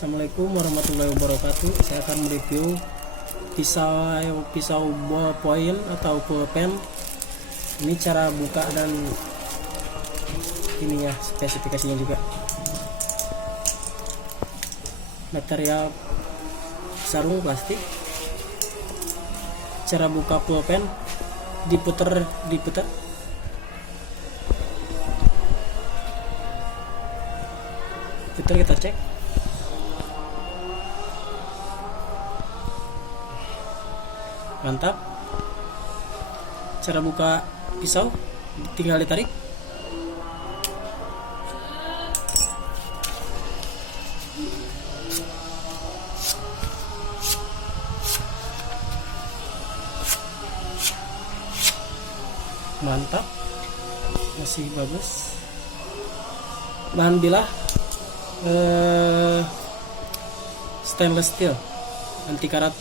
Assalamualaikum warahmatullahi wabarakatuh. Saya akan mereview pisau ballpoint atau pulpen. Ini cara buka dan ininya, spesifikasinya juga. Material sarung plastik. Cara buka pulpen, diputer. Kita cek. Mantap. Cara buka pisau tinggal ditarik. Mantap, masih bagus. Bahan bilah stainless steel anti karat.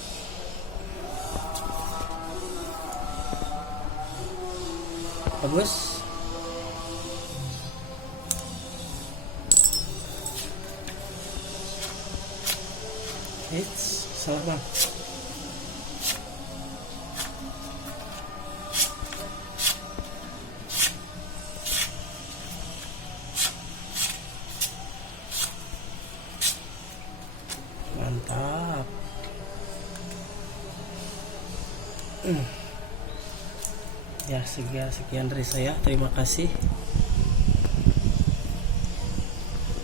Bagus. Salah bang. Mantap. Ya, sekian dari saya. Terima kasih.